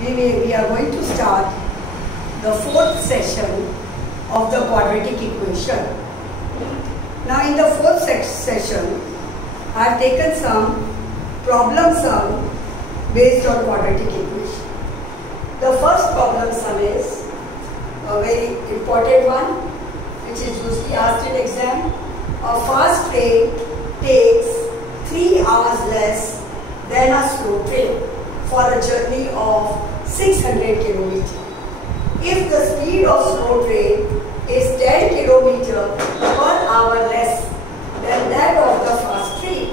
we are going to start the fourth session of the quadratic equation. Now in the fourth session, I have taken some problem sum based on quadratic equation. The first problem sum is a very important one, which is usually asked in exam. A fast train takes 3 hours less than a slow train for a journey of 600 km. If the speed of slow train is 10 km per hour less than that of the fast train,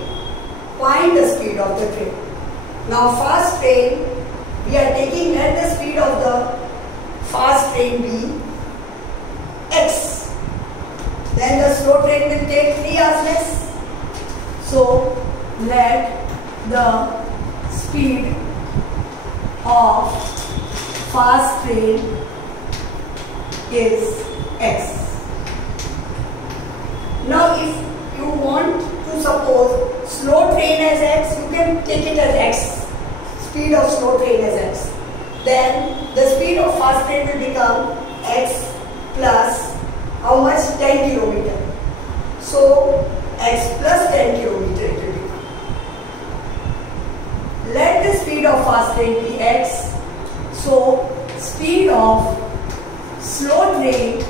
find the speed of the train. Now fast train, we are taking, let the speed of the fast train be x. Then the slow train will take 3 hours less. So let the speed of fast train is x. Now if you want to suppose slow train as x, you can take it as x. Speed of slow train as x. Then the speed of fast train will become x plus how much? 10 km. So x plus 10 km it will become. Let the speed of fast train be x. So speed of slow train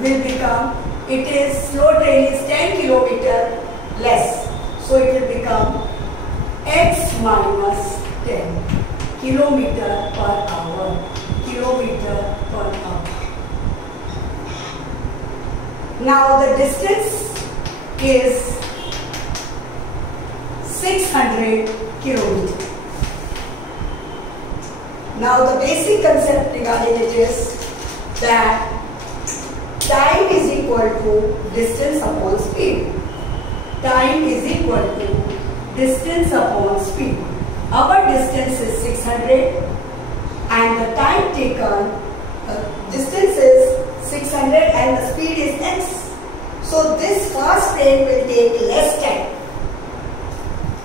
will become, slow train is 10 km less. So it will become x minus 10 km per hour. Kilometer per hour. Now the distance is 600 km. Now the basic concept regarding it is that time is equal to distance upon speed. Time is equal to distance upon speed. Our distance is 600 and the time taken, distance is 600 and the speed is x. So this fast train will take less time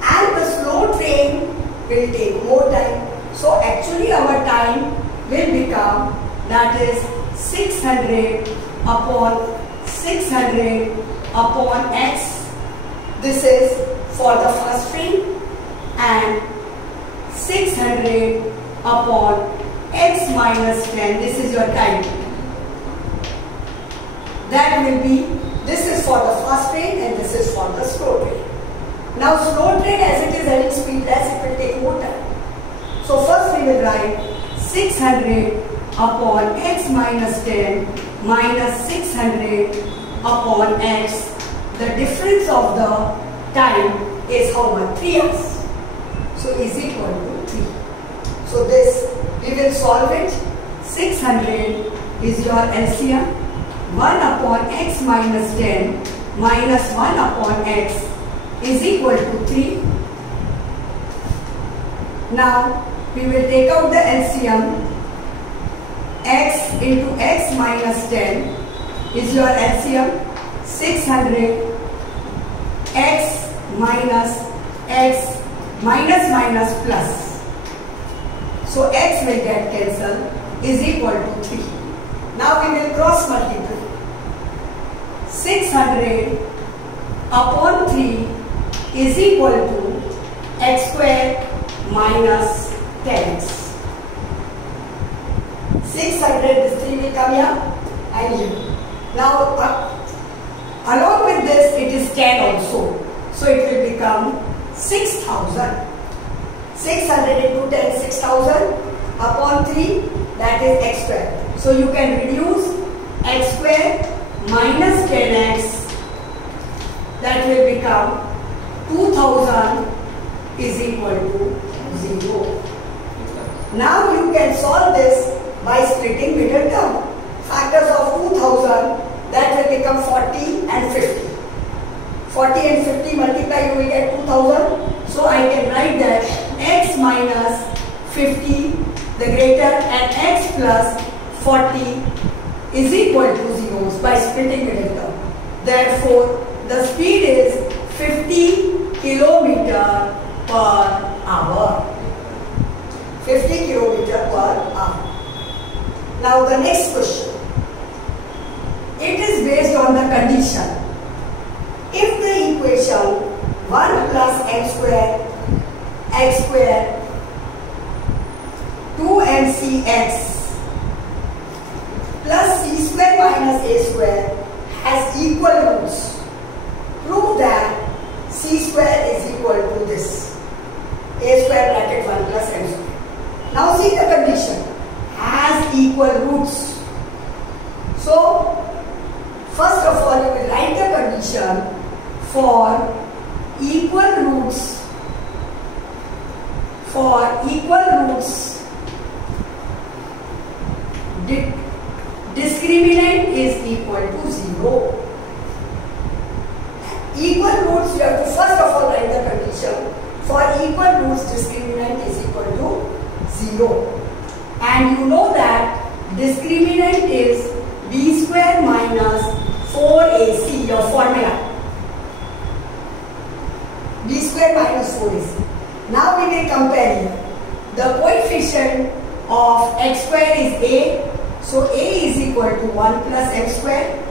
and the slow train will take more time. So actually our time will become, that is 600 upon 600 upon x. This is for the fast train, and 600 upon x minus 10, this is your time. That will be, this is for the fast train and this is for the slow train. Now slow train, as it is having speed less, it will take more time. So first we will write 600 upon x minus 10 minus 600 upon x. The difference of the time is how much? 3 hours. So is equal to 3. So this, we will solve it. 600 is your LCM. 1 upon x minus 10 minus 1 upon x is equal to 3. Now we will take out the LCM. X into x minus 10 is your LCM. 600 x minus minus plus. So x will get cancelled, is equal to 3. Now we will cross multiply. 600 upon 3 is equal to x square minus 10x. 600, this 3 will come here and here. Now along with this it is 10 also. So it will become 6,000. 600 into 10, 6,000 upon 3, that is x square. So you can reduce x square minus 10x, that will become 2000 is equal to 0. Now you can solve this by splitting middle term. Factors of 2000, that will become 40 and 50. 40 and 50 multiply, you will get 2000. So I can write that x minus 50, the greater, and x plus 40 is equal to 0 by splitting middle term. Therefore, the speed is 50 km per hour. Now the next question. It is based on the condition. If the equation 1 plus x square 2mcx plus c square minus a square has equal roots, prove that c square is equal to this a square bracket 1 plus m square. Now see the condition, has equal roots. So first of all you will write the condition for equal roots discriminant is equal to 0. Equal roots, you have to first of all write the condition for equal roots discriminant is equal to 0. And you know that discriminant is b square minus 4ac, your formula. B square minus 4ac. Now we will compare here. The coefficient of x square is a. So a is equal to 1 plus m square.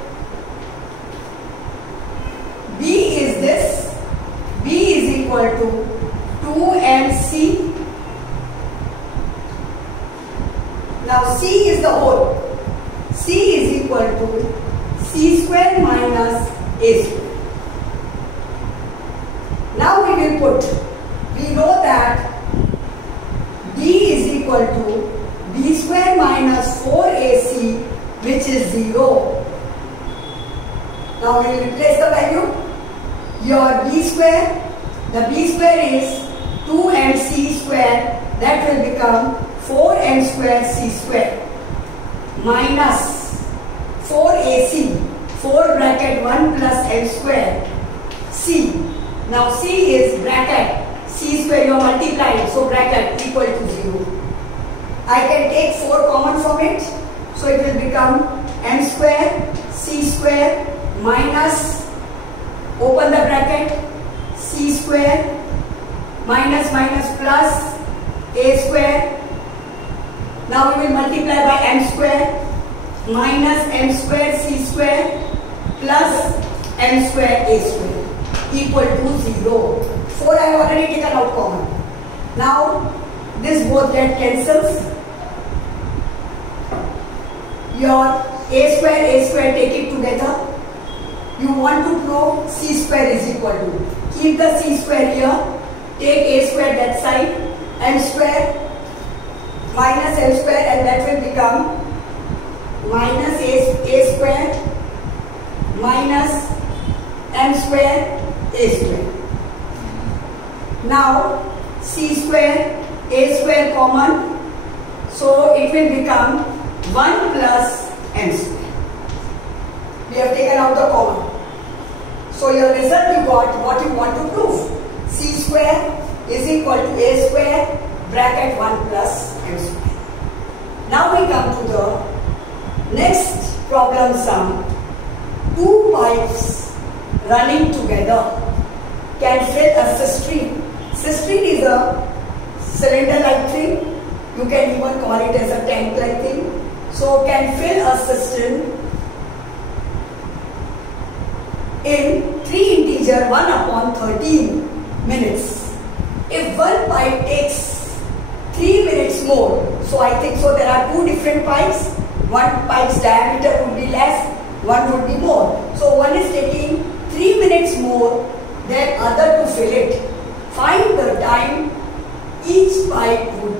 B is this. B is equal to 2mc. Now c is the whole. C is equal to c square minus a square. Now we will put, we know that d is equal to b square minus 4ac, which is 0. Now we will replace the value. Your b square, the b square is 2mc square, that will become 4m square c square minus 4ac, 4 bracket 1 plus m square c. Now c is bracket c square, you multiply, so bracket equal to 0. I can take 4 common from it, so it will become m square c square minus, open the bracket, c square minus minus plus a square. Now we will multiply by m square minus m square c square plus m square a square equal to 0. 4 I have already taken out common. Now this both get cancels. Your a square take it together. You want to prove c square is equal to, keep the c square here, take a square that side, m square minus m square, and that will become minus a square minus m square a square. Now c square a square common, so it will become 1 plus m square. We have taken out the common. So your result you got what you want to prove. C square is equal to a square bracket 1 plus m square. Now we come to the next problem sum. 2 pipes running together can fill a cistern. Cistern is a cylinder-like thing. You can even call it as a tank-like thing. So can fill a cistern in 3 integer 1/13 minutes. If one pipe takes 3 minutes more, so I think so there are 2 different pipes. One pipe's diameter would be less, one would be more. So one is taking 3 minutes more than other to fill it. Find the time each pipe would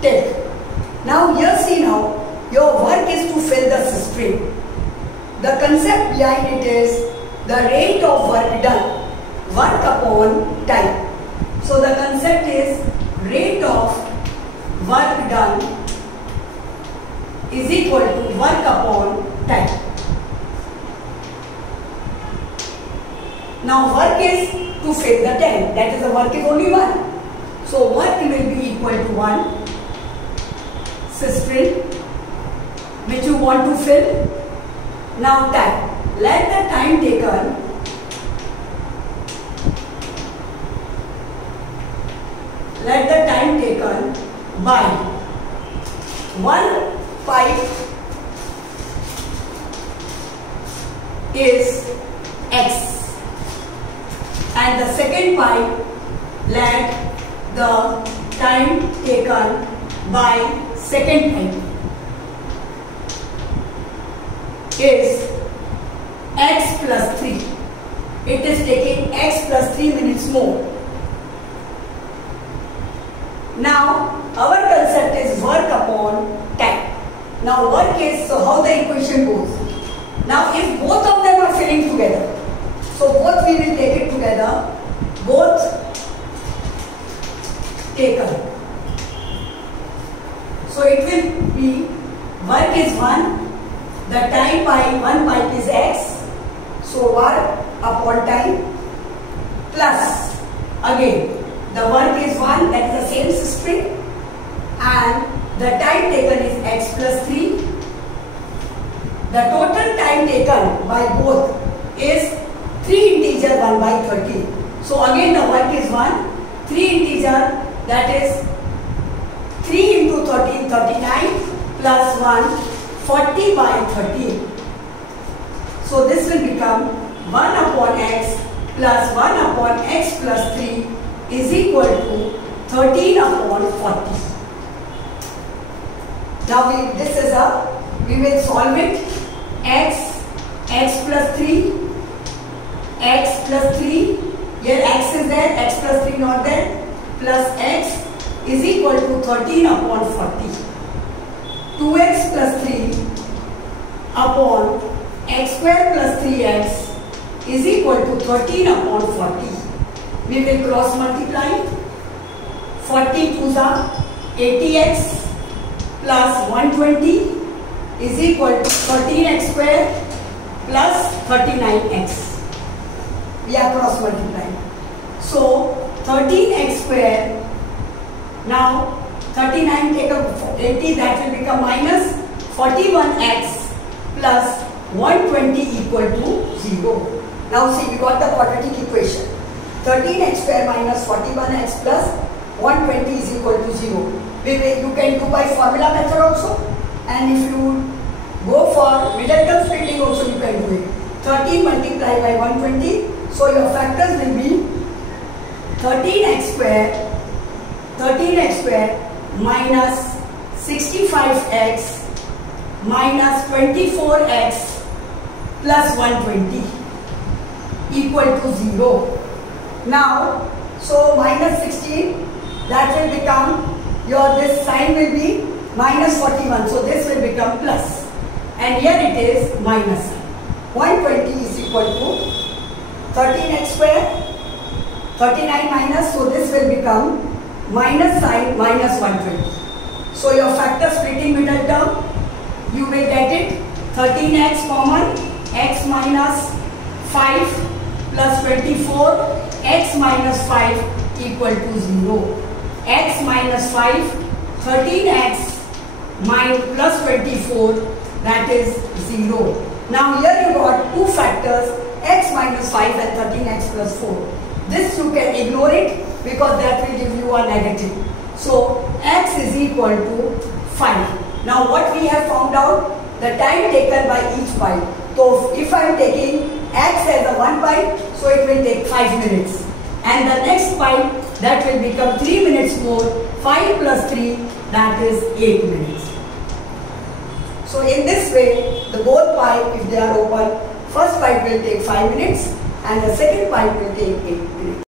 take. Now here see now, your work is to fill the cistern. The concept behind it is the rate of work done, work upon time. So the concept is rate of work done is equal to work upon time. Now work is to fill the tank, that is the work is only 1. So work will be equal to 1 cistern which you want to fill. Now time. Let the time taken by 1 pipe is X, and the second pipe, let the time taken by second pipe is X plus 3. It is taking X plus 3 minutes more. Now our concept is work upon time. Now work is, so how the equation goes. Now if both of them are filling together, so both we will take it together, both taken. So it will be, work is 1, the time by one pipe is X, so work upon time, plus again the work is 1, that is the same string, and the time taken is X plus 3. The total time taken by both is 3 integer 1 by 30. So again the work is 1, 3 integer, that is 3 into 13, 39, plus 1, 40 by 13. So this will become 1 upon X plus 1 upon X plus 3 is equal to 13 upon 40. Now we will solve it. X plus 3, X plus 3, here X is there, X plus 3 not there, plus X is equal to 13 upon 40. 2X plus 3 upon X square plus 3X is equal to 13 upon 40. We will cross multiply. 40 2s are 80x plus 120 is equal to 13x square plus 39x. We are cross multiplying. So 13x square, now 39 take up 80, that will become minus 41x plus 120 equal to 0. Now see, we got the quadratic equation. 13x square minus 41x plus 120 is equal to 0. You can do by formula method also, and if you go for middle term splitting also you can do it. 13 multiplied by 120, so your factors will be 13x square minus 65x minus 24x plus 120 equal to 0. Now, so minus 16, that will become, your this sign will be minus 41, so this will become plus, and here it is minus. 120 is equal to 13x square, 39 minus, so this will become minus sign minus 120. So your factor splitting middle term, you will get it 13x common, x minus 5 plus 24, x minus 5 equal to 0. X minus 5, 13x plus 24, that is 0. Now here you got two factors, x minus 5 and 13x plus 4. This you can ignore it because that will give you a negative. So x is equal to 5. Now what we have found out? The time taken by each pipe. So if I am taking x as a one pipe, so it will take 5 minutes. And the next pipe, that will become 3 minutes more. 5 plus 3, that is 8 minutes. So in this way, the both pipe, if they are open, first pipe will take 5 minutes and the second pipe will take 8 minutes.